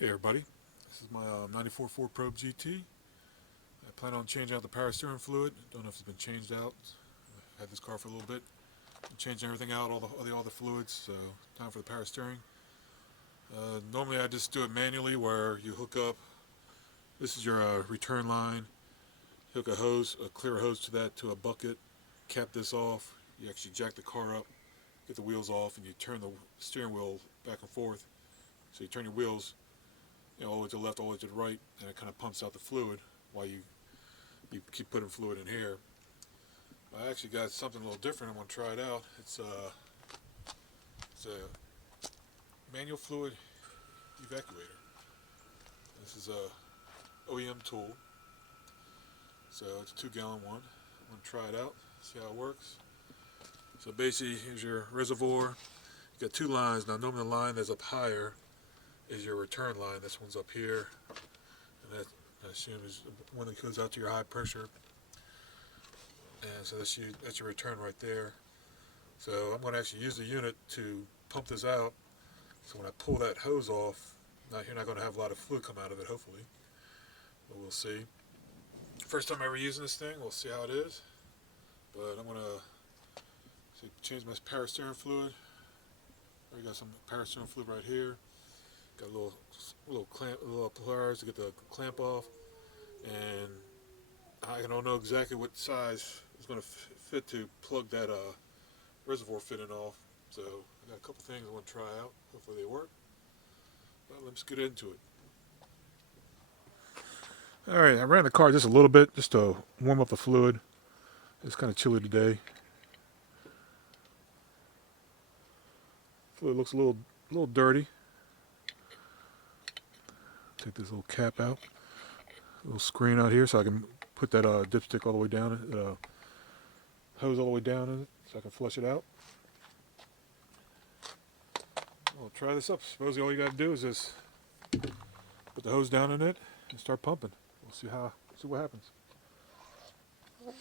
Hey everybody, this is my 94 Ford Probe GT. I plan on changing out the power steering fluid. Don't know if it's been changed out. I've had this car for a little bit. I'm changing everything out, all the fluids, so time for the power steering. Normally I just do it manually where you hook up, this is your return line, hook a clear hose to that, to a bucket, cap this off, you actually jack the car up, get the wheels off, and you turn the steering wheel back and forth. So you turn your wheels all the way to the left, all the way to the right, and it kind of pumps out the fluid while you keep putting fluid in here. I actually got something a little different. I'm going to try it out. It's a manual fluid evacuator. This is a OEM tool. So it's a 2-gallon one. I'm going to try it out, see how it works. So basically, here's your reservoir. You got two lines. Now normally the line that's up higher is your return line. This one's up here, and that I assume is one that goes out to your high pressure. And so that's your return right there. So I'm going to actually use the unit to pump this out. So when I pull that hose off, now you're not going to have a lot of fluid come out of it, hopefully, but we'll see. First time ever using this thing, we'll see how it is. But I'm going to change my power steering fluid. I got some power steering fluid right here. Got a little clamp, little pliers to get the clamp off, and I don't know exactly what size is going to fit to plug that reservoir fitting off. So I got a couple things I want to try out. Hopefully they work. Well, let's get into it. All right, I ran the car just a little bit just to warm up the fluid. It's kind of chilly today. Fluid looks a little dirty. Take this little cap out, a little screen out here, so I can put that dipstick all the way down, hose all the way down in it, so I can flush it out. I'll try this up. Supposedly all you got to do is just put the hose down in it and start pumping. We'll see what happens. You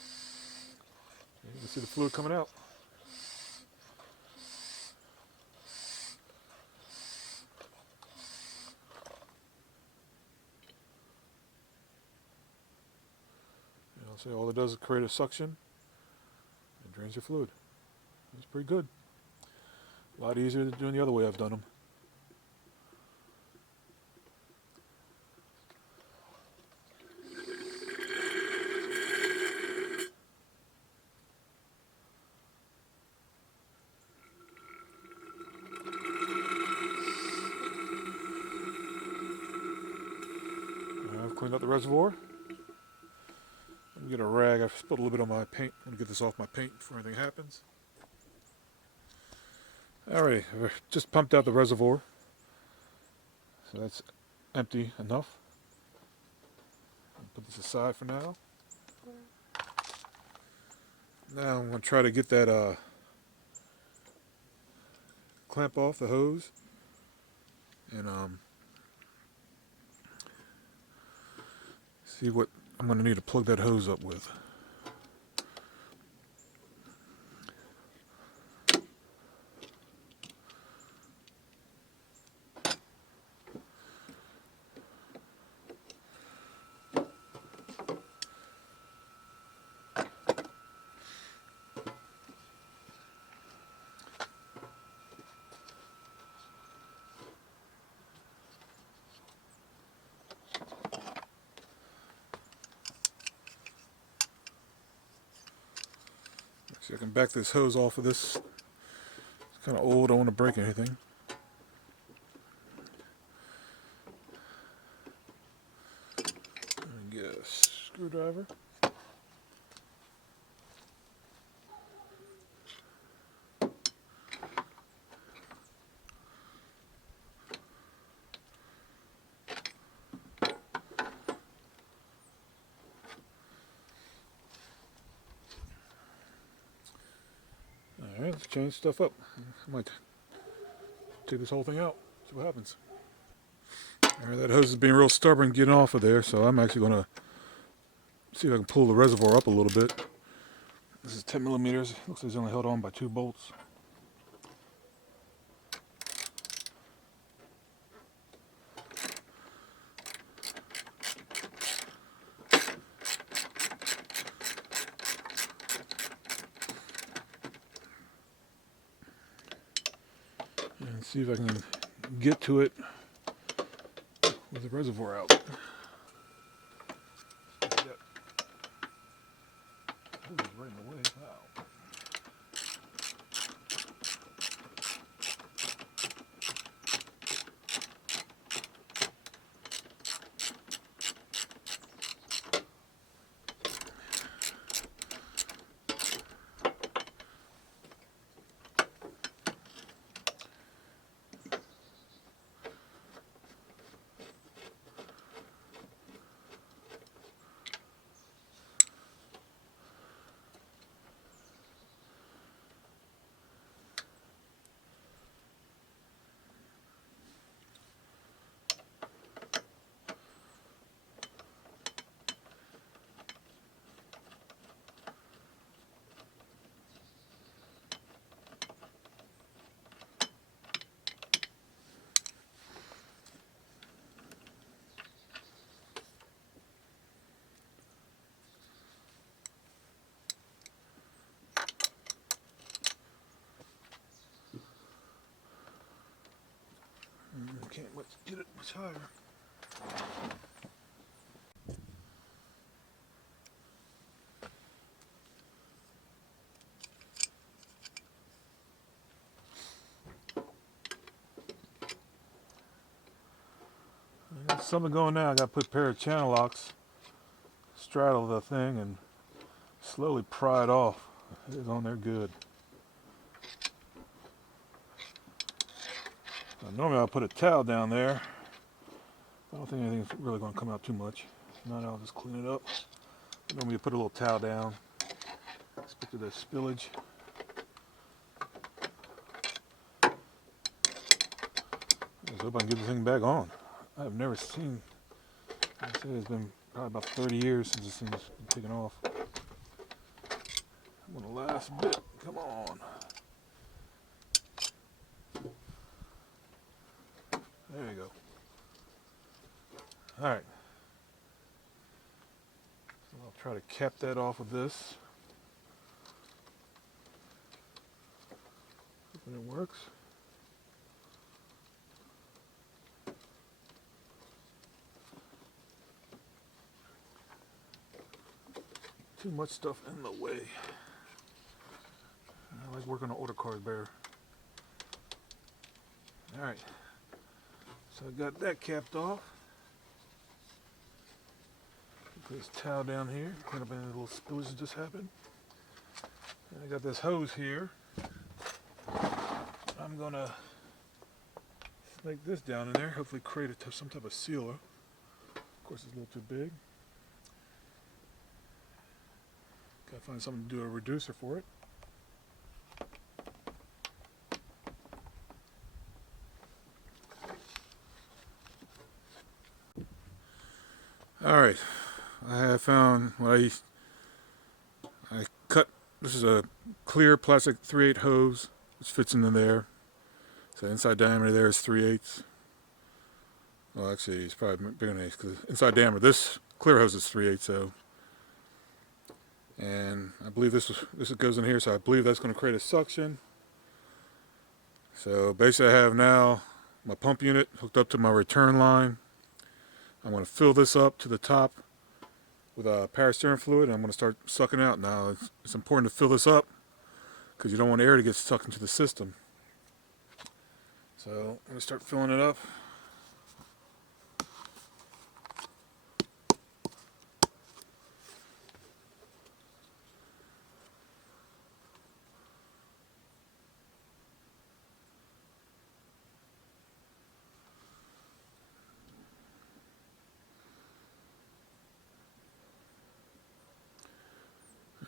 can see the fluid coming out. See, all it does is create a suction and drains your fluid. It's pretty good. A lot easier than doing the other way I've done them. I've cleaned out the reservoir. Let me get a rag. I've spilled a little bit on my paint. I'm going to get this off my paint before anything happens. Alrighty, I've just pumped out the reservoir. So that's empty enough. I'll put this aside for now. Now I'm going to try to get that clamp off the hose. And see what I'm going to need to plug that hose up with. See, I can back this hose off of this. It's kind of old, I don't want to break anything. And get a screwdriver. Alright, let's change stuff up. I might take this whole thing out, see what happens. Alright, that hose is being real stubborn getting off of there, so I'm actually going to see if I can pull the reservoir up a little bit. This is 10 millimeters. Looks like it's only held on by 2 bolts. see if I can get to it with the reservoir out. Right in the way. Wow. Can't get it much higher. I got something going now. I got to put a pair of channel locks, straddle the thing, and slowly pry it off. It is on there good. Now, normally I'll put a towel down there. I don't think anything's really going to come out too much. If not, I'll just clean it up. Normally you put a little towel down, stick to the spillage. I just hope I can get this thing back on. I have never seen, like I said, it's been probably about 30 years since this thing's been taken off. I'm on the last bit, come on. There you go. Alright. So I'll try to cap that off with this. Hoping it works. Too much stuff in the way. I like working on auto cars better. Alright. So I got that capped off. Put this towel down here, clean up any little spillage that just happened. And I got this hose here. I'm gonna snake this down in there, hopefully create some type of sealer. Of course it's a little too big. Gotta find something to do a reducer for it. Alright, I have found what I cut. This is a clear plastic 3/8 hose which fits into there. So inside diameter there is 3/8. Well, actually it's probably bigger than 8 because inside diameter this clear hose is 3/8. So, and I believe this goes in here, so I believe that's going to create a suction. So basically I have now my pump unit hooked up to my return line. I'm going to fill this up to the top with power steering fluid, and I'm going to start sucking out. Now it's important to fill this up because you don't want air to get sucked into the system. So I'm going to start filling it up.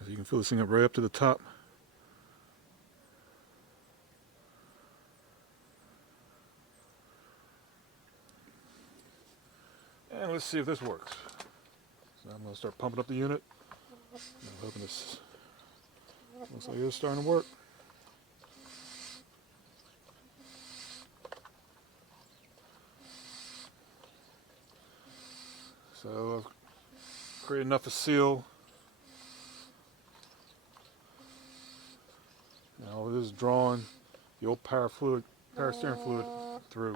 So you can fill this thing up right up to the top. And let's see if this works. So I'm going to start pumping up the unit. I'm hoping this looks like it's starting to work. So I've created enough to seal. Now this is drawing the old power fluid power steering fluid through.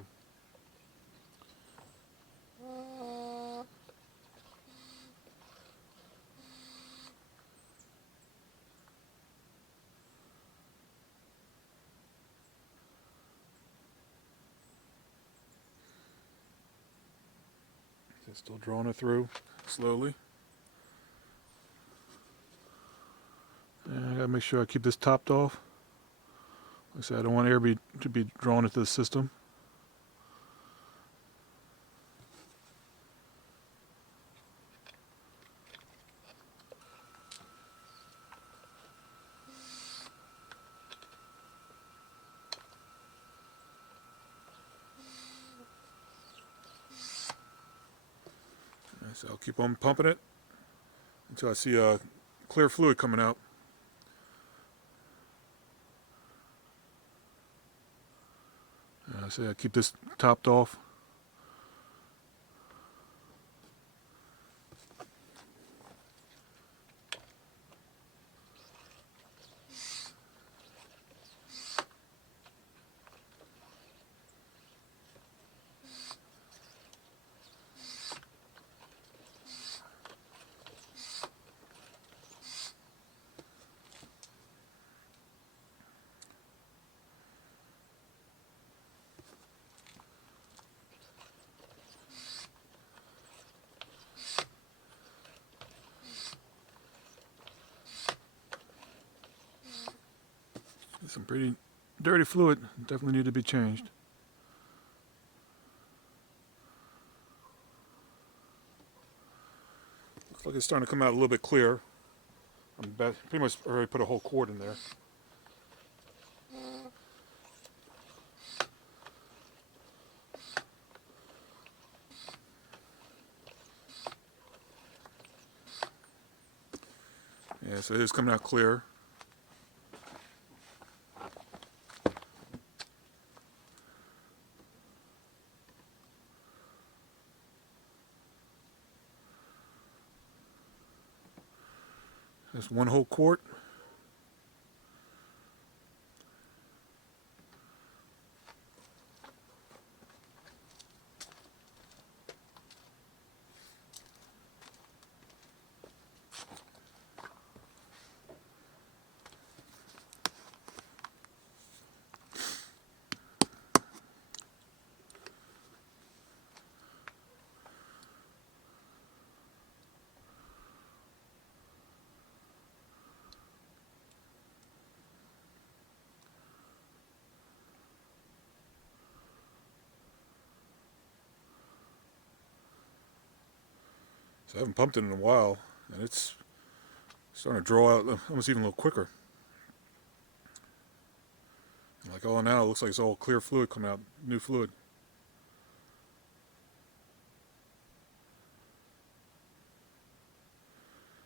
Still drawing it through slowly. And I gotta make sure I keep this topped off. Like I said, I don't want air to be drawn into the system. So I'll keep on pumping it until I see clear fluid coming out. I say I keep this topped off. Some pretty dirty fluid, definitely need to be changed. Looks like it's starting to come out a little bit clear. I'm pretty much already put a whole quart in there. Yeah, so it is coming out clear. That's one whole quart. So I haven't pumped it in a while, and it's starting to draw out almost even a little quicker. Like all now, it looks like it's all clear fluid coming out, new fluid.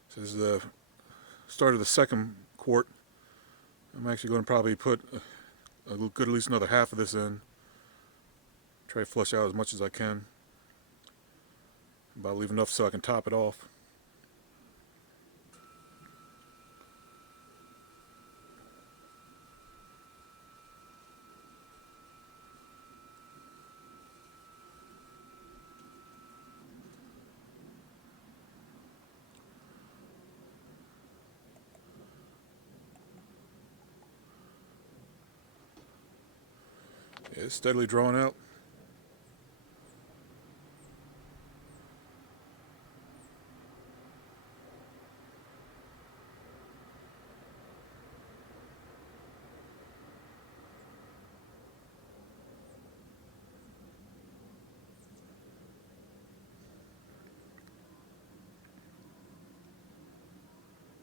So this is the start of the second quart. I'm actually going to probably put a good at least another half of this in. Try to flush out as much as I can. About leave enough so I can top it off. Yeah, it's steadily drawing out.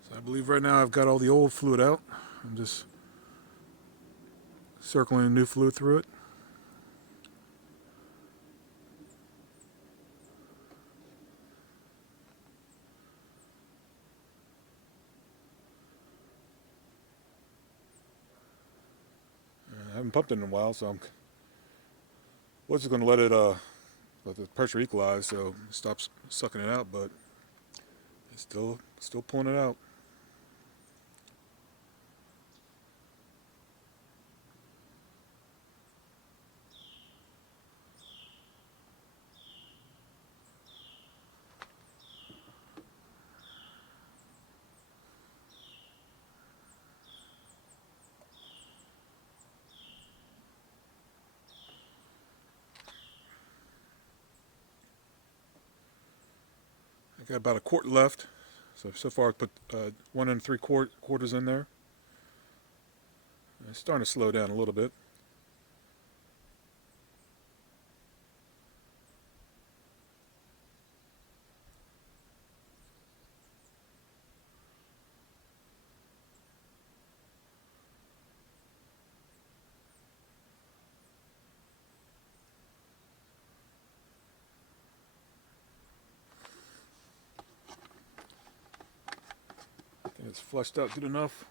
So I believe right now I've got all the old fluid out. I'm just circling new fluid through it. I haven't pumped it in a while, so I'm just going to let the pressure equalize so it stops sucking it out, but it's still pulling it out. I got about a quart left. So far I put 1 3/4 in there. It's starting to slow down a little bit. I think it's flushed out good enough.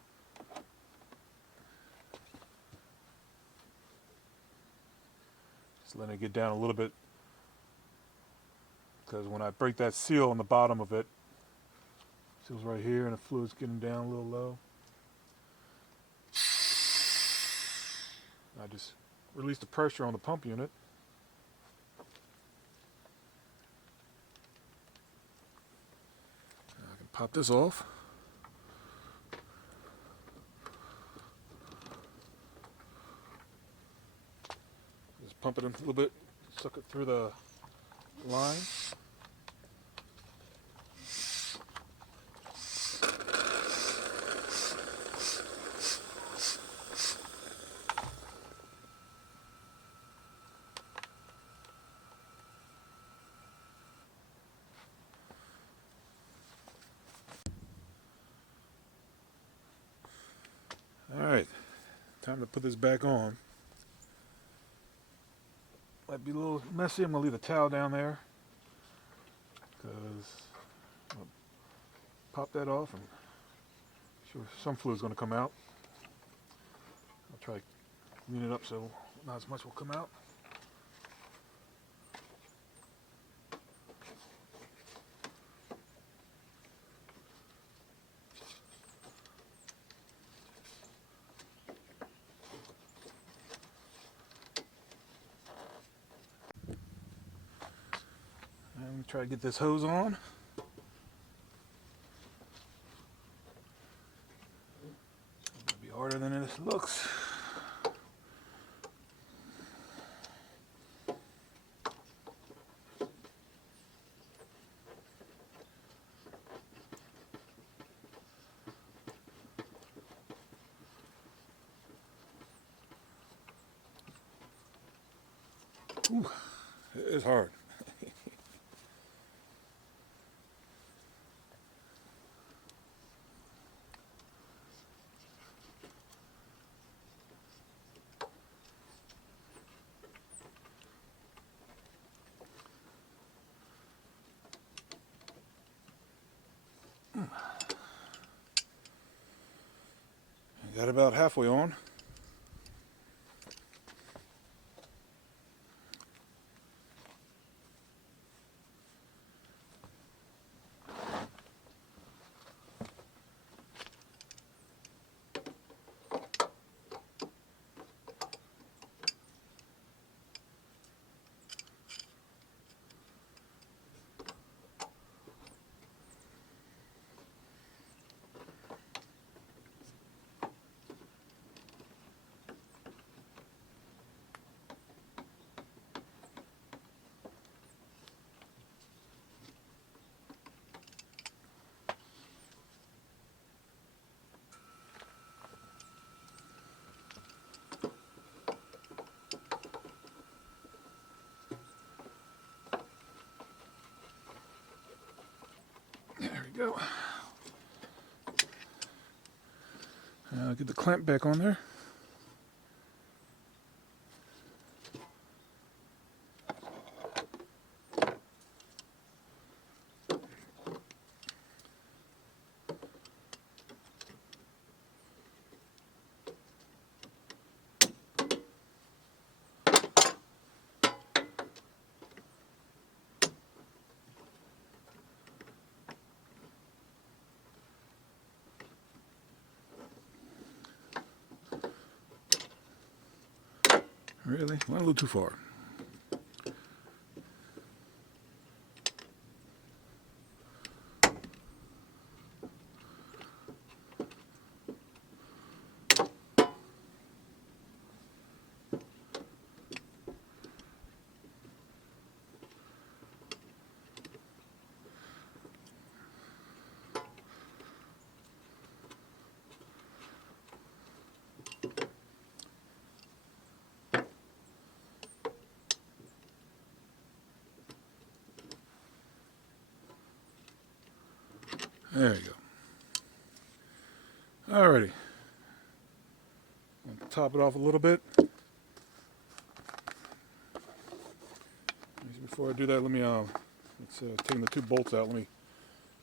Just letting it get down a little bit, because when I break that seal on the bottom of it, seal's right here and the fluid's getting down a little low. I just release the pressure on the pump unit. I can pop this off. Just pump it in a little bit, suck it through the line. Alright, time to put this back on. Might be a little messy. I'm going to leave the towel down there, because I'll pop that off and sure some fluid's going to come out. I'll try to clean it up so not as much will come out. And try to get this hose on. It'll be harder than it looks. Ooh, it is hard. Got about halfway on. There we go. Get the clamp back on there. Really? Went a little too far. There you go. Alrighty. I'll top it off a little bit. Before I do that, let me taking the two bolts out. Let me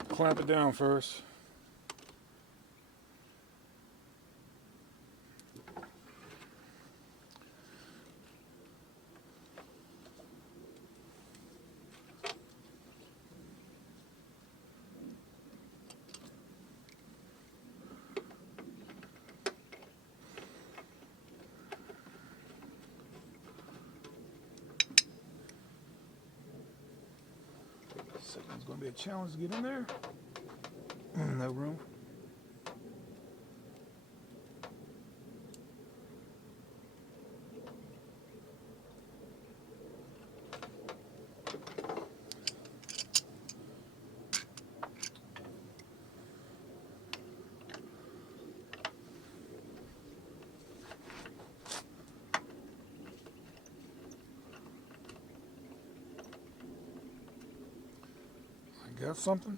clamp it down first. Second's going to be a challenge to get in there. No room. I got something.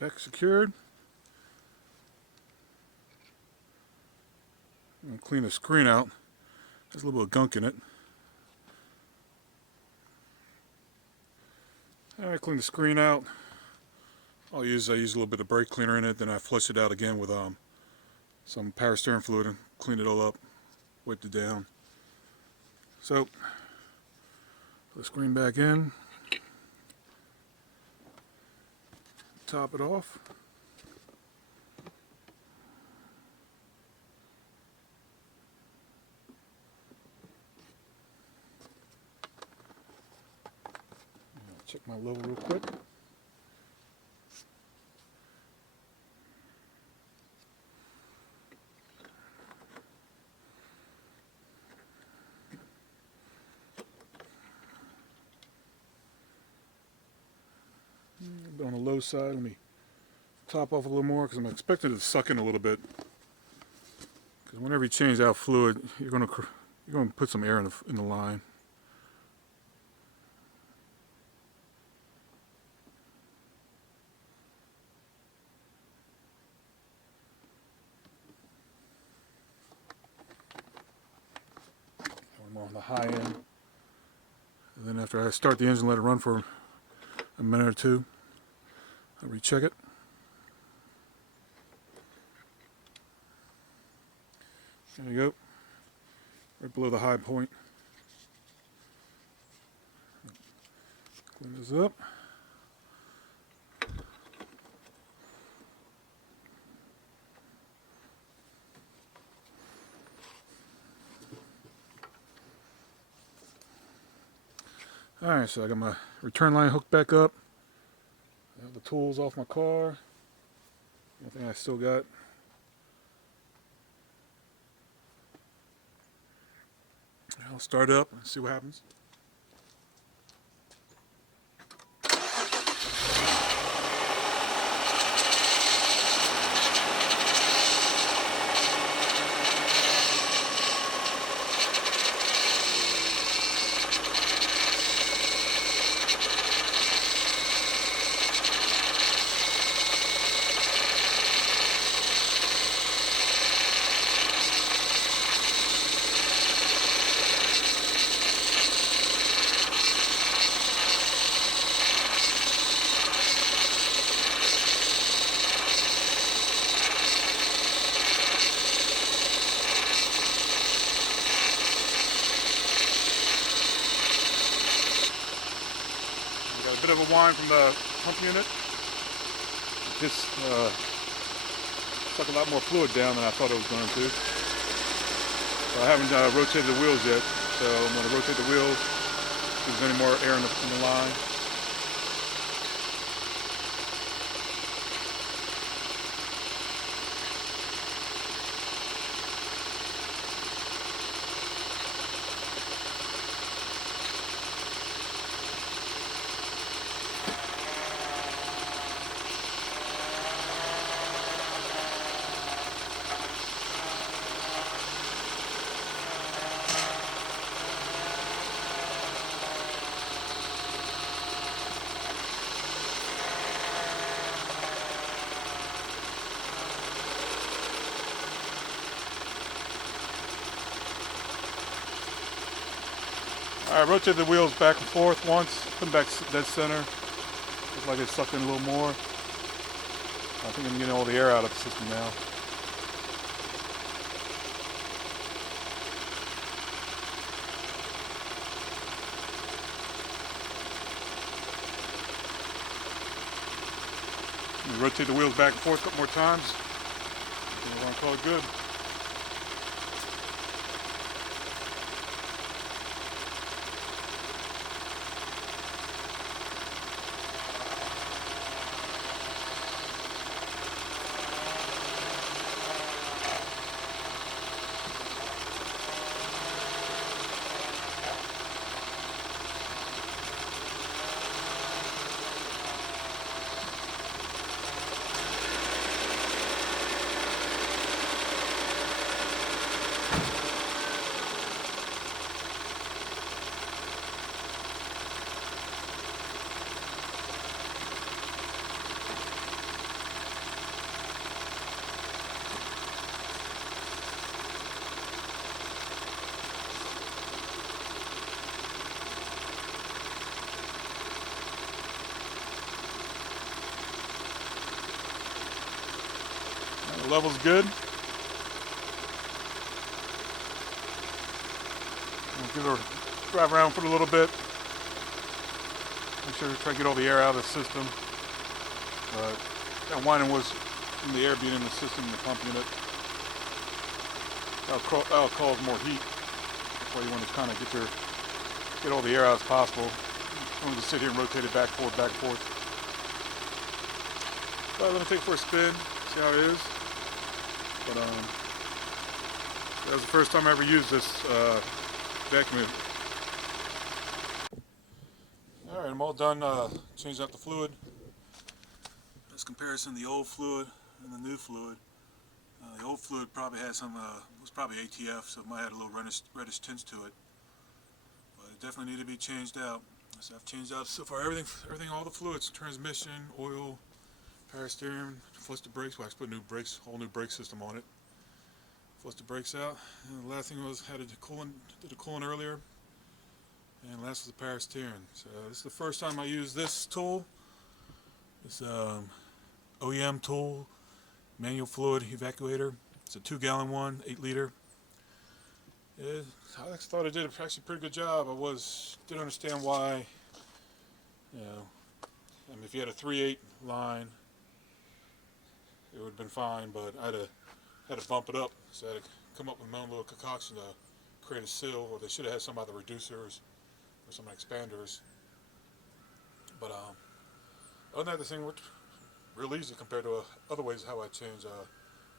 Back secured. I'm going to clean the screen out. There's a little bit of gunk in it. Alright, clean the screen out. I use a little bit of brake cleaner in it, then I flush it out again with some power steering fluid and clean it all up, wiped it down. So, put the screen back in. Top it off. I'll check my level real quick. On the low side, let me top off a little more because I'm expecting it to suck in a little bit. Because whenever you change out fluid, you're going to put some air in the line. One more on the high end, and then after I start the engine, let it run for a minute or two. I'll recheck it. There you go. Right below the high point. Clean this up. Alright, so I got my return line hooked back up. I have the tools off my car. One thing I still got. I'll start it up and see what happens. Got a bit of a whine from the pump unit. It just sucked a lot more fluid down than I thought it was going to. So I haven't rotated the wheels yet, so I'm going to rotate the wheels, see if there's any more air in the line. Alright, rotate the wheels back and forth once, put them back dead center. Looks like it's sucked in a little more. I think I'm getting all the air out of the system now. Rotate the wheels back and forth a couple more times. We're going to call it good. The level's good. We'll give her drive around for a little bit. Make sure to try to get all the air out of the system. That whining was from the air being in the system and the pump unit. That'll cause more heat. That's why you want to kind of get all the air out as possible. You want to just sit here and rotate it back and forth, back and forth. But let me take it for a spin, see how it is. But that was the first time I ever used this vacuum. Alright, I'm all done changing out the fluid. This comparison of the old fluid and the new fluid. The old fluid probably had some, was probably ATF, so it might have a little reddish tinge to it. But it definitely needed to be changed out. So I've changed out so far everything, all the fluids, transmission, oil, power steering, flushed the brakes. Well, I put new brakes, whole new brake system on it. Flushed the brakes out. And the last thing was did the coolant earlier. And last was the power steering. So this is the first time I use this tool. This OEM tool, Manual Fluid Evacuator. It's a 2-gallon one, 8 liter. I thought it did actually a pretty good job. Didn't understand why. I mean, if you had a 3/8 line, it would have been fine, but I had to bump it up, so I had to come up with my own little concoction to create a seal, or they should have had some other reducers or some expanders. But other than that, the thing worked real easy compared to other ways how I change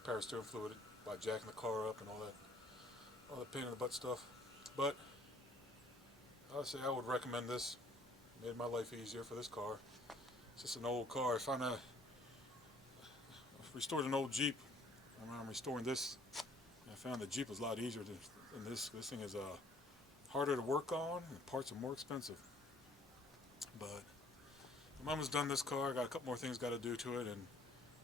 power steering fluid by jacking the car up and all that pain in the butt stuff. But I would say I would recommend this. It made my life easier for this car. It's just an old car. I restored an old Jeep. I'm restoring this. I found the Jeep was a lot easier than this. This thing is harder to work on, and parts are more expensive. But I'm almost done this car. I got a couple more things got to do to it, and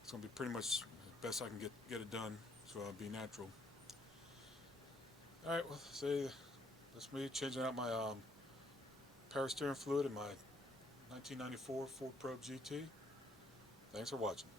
it's going to be pretty much the best I can get it done, so I'll be natural. Alright, well, say that's me changing out my power steering fluid in my 1994 Ford Probe GT. Thanks for watching.